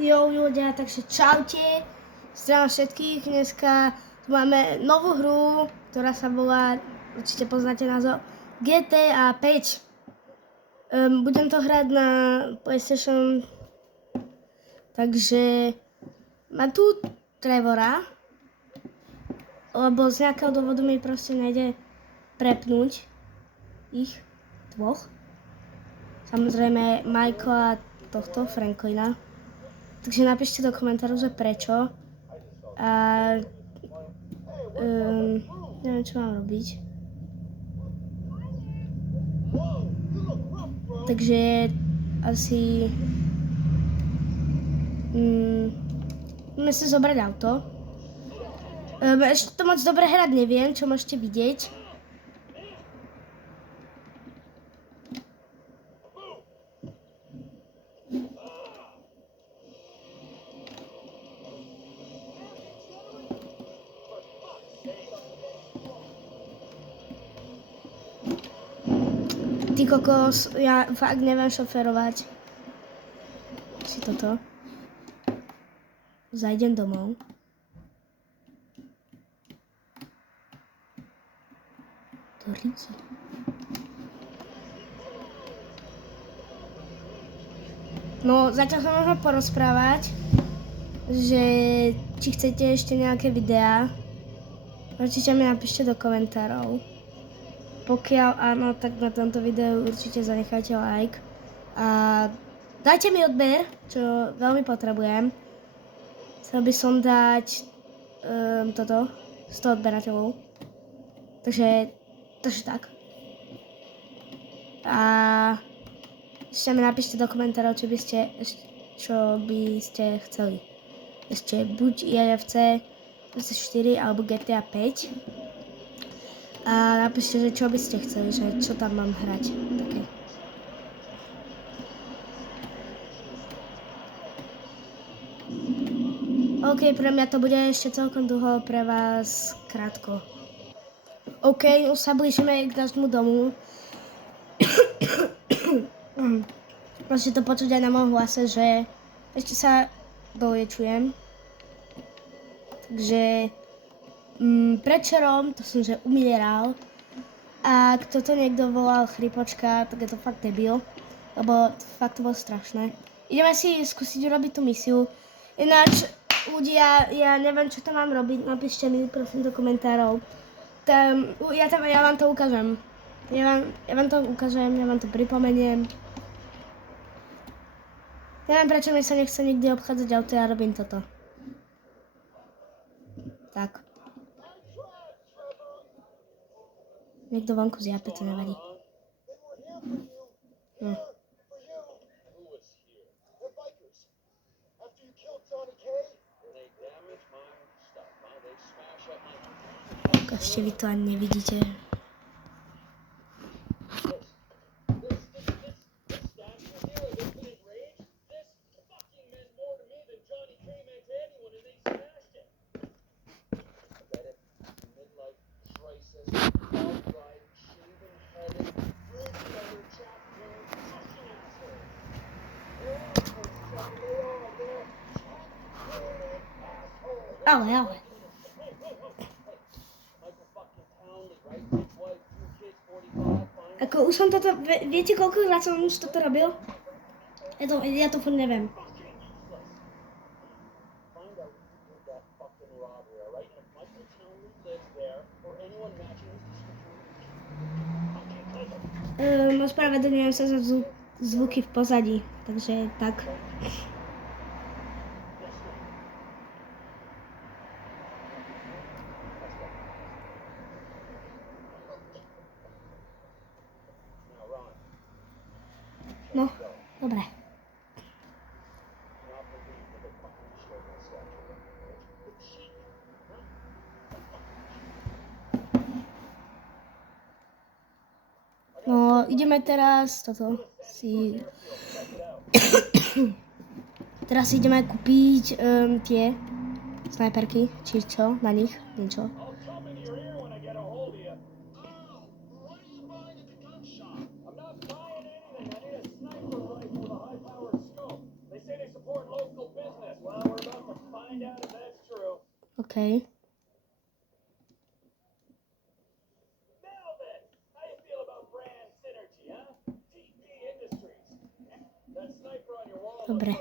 Jo ľudia, takže čaute, zdravím všetkých, dneska máme novú hru, ktorá sa volá, určite poznáte názov, GTA 5. Budem to hrať na PlayStation, takže mám tu Trevora, lebo z nejakého dôvodu mi proste nejde prepnúť ich dvoch. Samozrejme Michaela a tohto Franklina. Takže napíšte do komentárov, že prečo. A neviem, čo mám robiť. Takže asi môžeme si zobrať auto. Ešte to moc dobre hrať neviem, čo môžete vidieť. Ty kokos, ja fakt neviem šoferovať. Si toto. Zajdem domov. To líti. No, zatiaľ sa môžeme porozprávať, že či chcete ešte nejaké videá, určite mi napíšte do komentárov. Pokiaľ áno, tak na tomto videu určite zanechajte like a dajte mi odber, čo veľmi potrebujem. Chcel by som dať toto 100 odberateľov. Takže tak. A ešte mi napíšte do komentárov, čo by ste chceli. Ešte buď IFC 24 alebo GTA 5. A napíšte, že čo by ste chceli, že čo tam mám hrať. Také. OK, pre mňa to bude ešte celkom dlho, pre vás krátko. OK, už sa blížime k nášmu domu. Môžete to počuť aj na môjom hlase, že ešte sa doliečujem. Takže predčerom to som že umieral. A ak toto niekto volal chrypočka, tak je to fakt debil. Lebo fakt to bolo strašné. Ideme si skúsiť urobiť tú misiu. Ináč, ľudia, ja neviem, čo tam mám robiť. Napíšte mi prosím do komentárov. Ja vám to ukážem. Ja vám to ukážem, ja vám to pripomeniem. Neviem, prečo mi sa nechce nikdy obchádzať auto, ja robím toto. Tak. Niekto vonku zjape, to nevadí. Ešte vy to ani nevidíte. Ale. Ako už som toto, viete koľkokrát som už toto robil? Ja to furt neviem. Ospravedlňujem sa za zvuky v pozadí, takže tak. No, dobre. No, ideme teraz teraz si ideme kúpiť tie snajperky, či čo, na nich, niečo. OK. Dobre.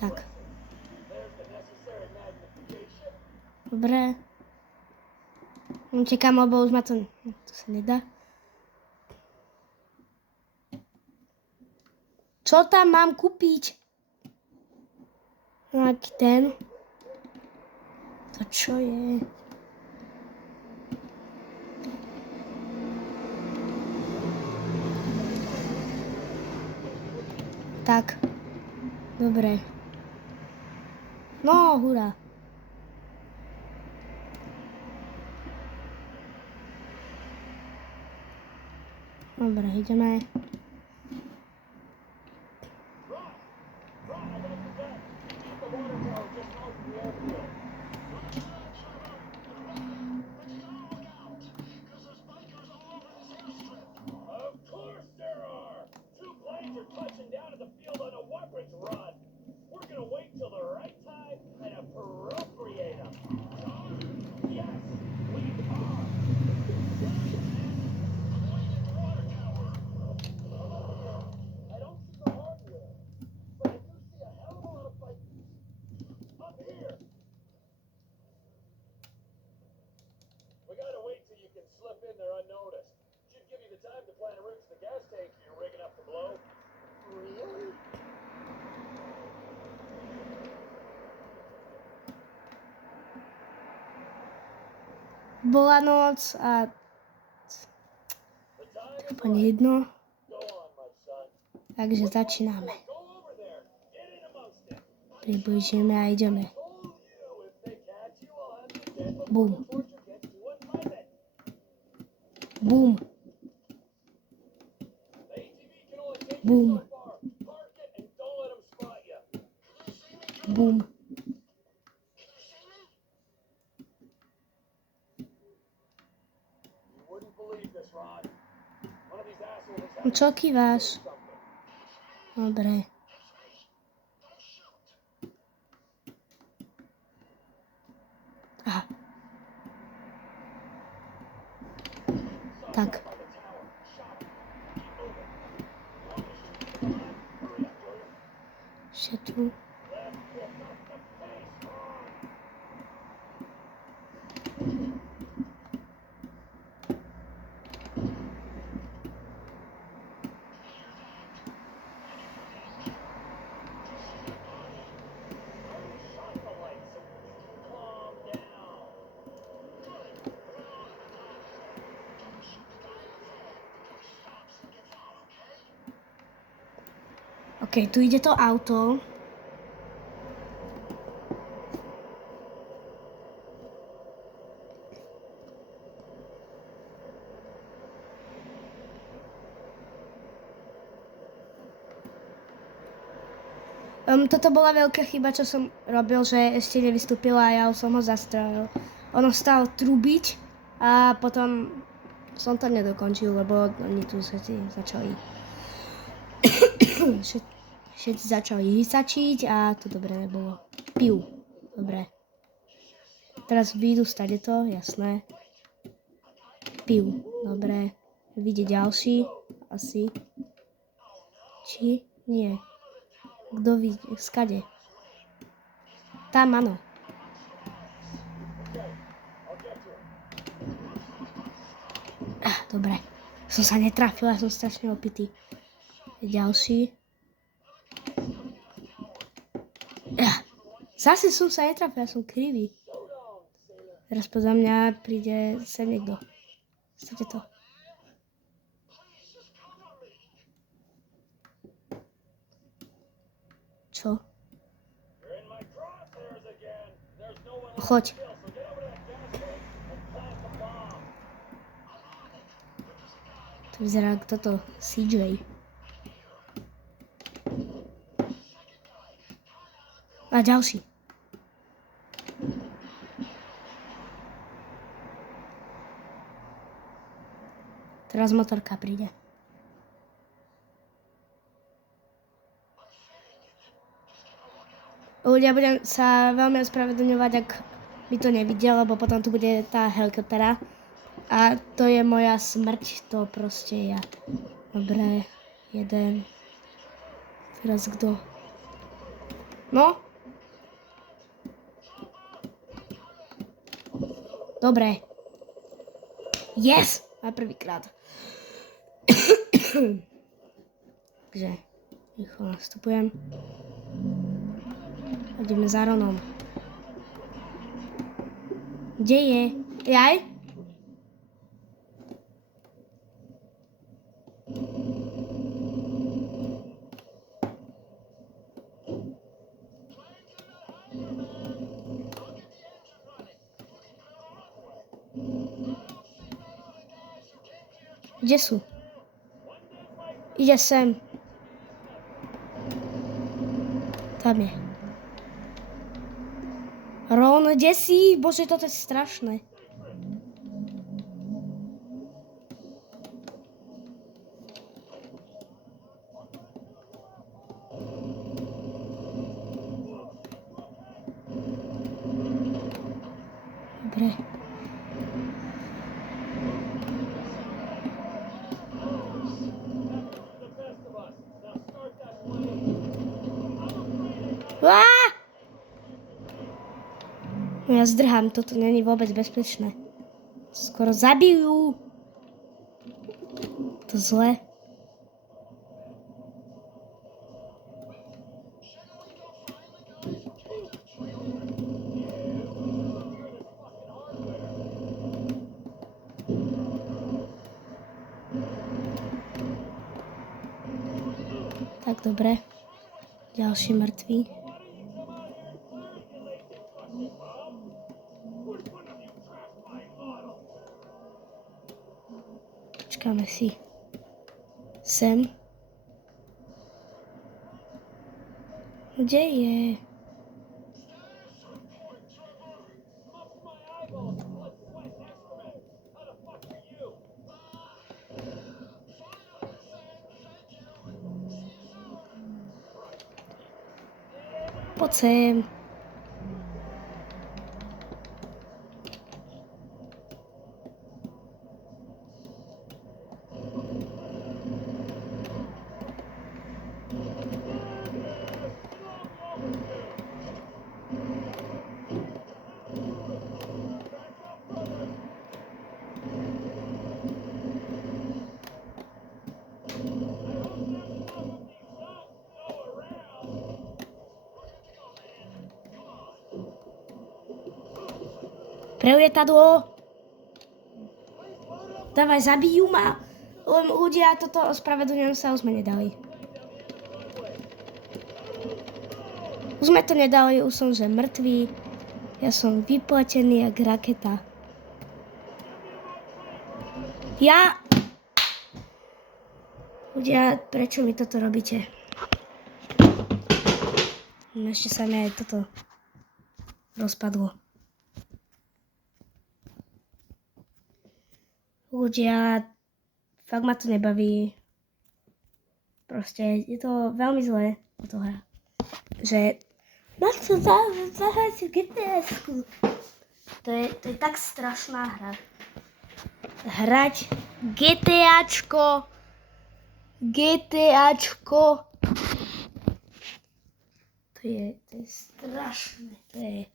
Tak. Dobre. Čekám, lebo už ma to sa nedá. Čo tam mám kúpiť? Aký ten? To čo je? Tak. Dobre. No, hurá. Dobre, ideme. Bola noc a úplne jedno. Takže začíname. Približíme a ideme. Bum. Bum. Bum. Bum. Čo kýváš? Dobre. Aha. Tak. Ešte tu. OK, tu ide to auto. Toto bola veľká chyba, čo som robil, že ešte nevystúpila a ja som ho zastrelil. Ono stalo trubiť a potom som to nedokončil, lebo oni tu začali všetci začali hysačiť a to dobre nebolo. Pijú. Dobre. Teraz výjdu stade to, jasné. Pijú. Dobre. Vidie ďalší. Asi. Či? Nie. Kto vidí? Skade? Tam, áno. Dobre. Som sa netrafila, som strašne opitý. Ďalší. Zase som sa netrafila, som krivý. Teraz podľa mňa príde sa niekto. Chcete to? Čo? Choď. To vyzerá ako toto CJ. A ďalší. Teraz motorka príde. Ľudia, budem sa veľmi ospravedlňovať, ak by to nevidel, lebo potom tu bude tá helikoptera. A to je moja smrť, to proste ja. Dobre, jeden. Teraz kto? No? Dobre. Yes! Na prvýkrát. Takže rýchlo nastupujem. Ideme za Ronom. Kde je? Jaj? Kde sú? Ide sem. Tam je. Ron, kde si? Bože, toto je strašné. Dobre. No ja zdrhám, toto není vôbec bezpečné. Skoro zabijú. To zle. Tak dobre. Ďalší mŕtvý. Počkáme si. Sem. Kde je? Poď sem. Preujetadlo. Dávaj, zabijú ma. Ľudia, toto ospravedlňujem sa, už sme nedali. Už sme to nedali, už som že mŕtvý. Ja som vyplatený jak raketa. Ja... Ľudia, prečo mi toto robíte? Ešte sa mi aj toto rozpadlo. Ľudia, fakt ma to nebaví. Proste je to veľmi zlé, táto hra. Že na to zahrať GPS-ku. To je tak strašná hra. Hrať GTAčko. To je strašné. To je...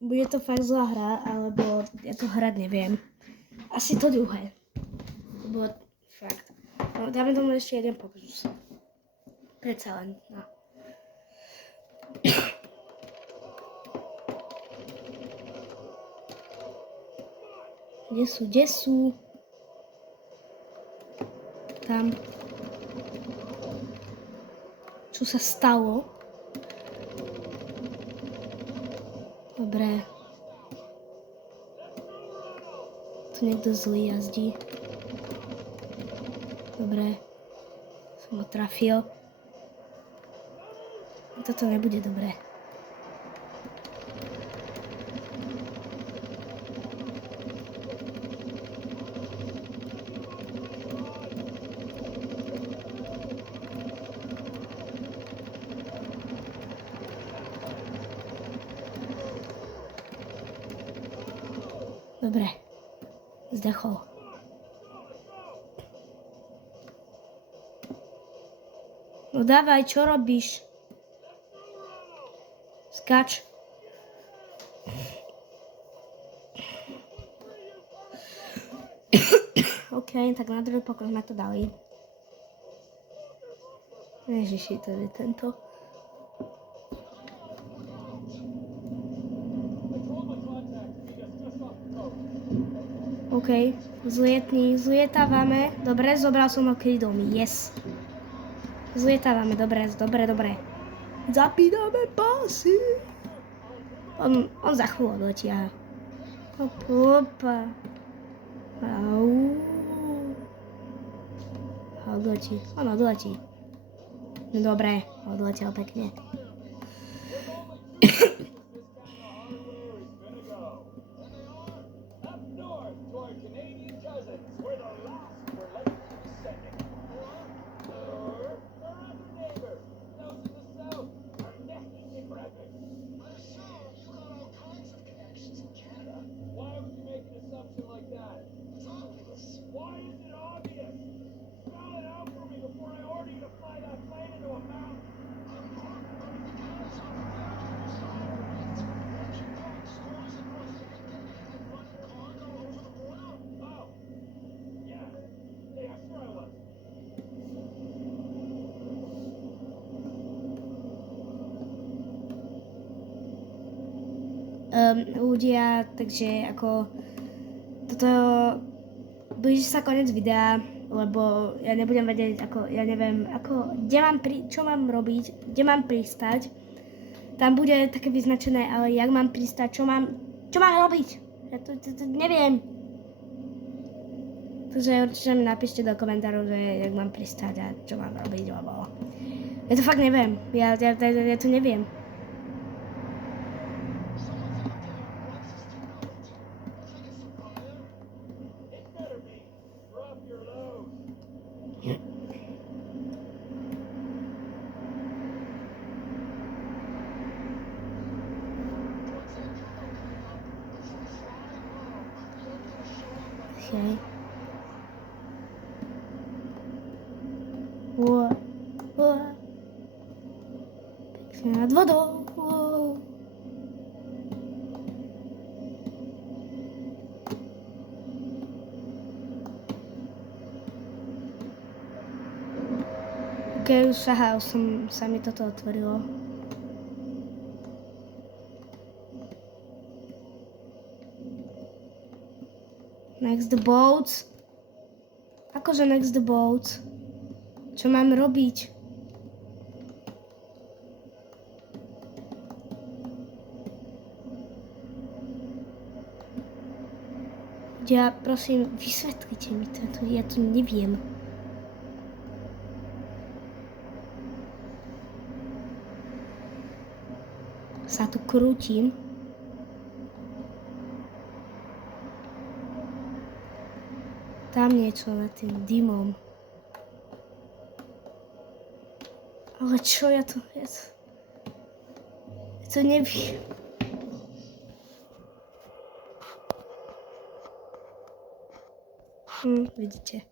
Bude to fakt zlá hra, alebo ja to hrať neviem. Asi to druhé. Lebo fakt. No, dáme tomu ešte jeden pokus. Predsa len, no. Kde sú? Tam. Čo sa stalo? Dobre. Tu niekto zlý jazdí. Dobre. Som ho trafil. Toto nebude dobré. Dobre. Zdechol. No dávaj, čo robíš? Skač. OK, tak na druhý pokrok sme to dali. Ježiši, to je tento. OK, zlietávame. Dobre, zobral som ho krídom. Yes. Zlietávame, dobre. Zapíname pásy. On za chvíľu odletí, aha. Opa. Au. On odletí. No dobre, odletel pekne. Ľudia, takže ako toto blíži sa koniec videa, lebo ja nebudem vedieť, ja neviem, čo mám robiť, kde mám pristať. Tam bude také vyznačené, ale jak mám pristať, čo mám robiť. Ja to neviem. Takže určite mi napíšte do komentárov, že jak mám pristať a čo mám robiť, lebo ja to fakt neviem. Ja to neviem. Okay. Pekne nad vodou. Ok, už sa mi toto otvorilo. Next boats. Akože next boats? Čo mám robiť? Ja prosím, vysvetlite mi to, ja to neviem. Sa tu krútim. Tam niečo nad tým dymom. Ale čo ja to neviem. Vidíte.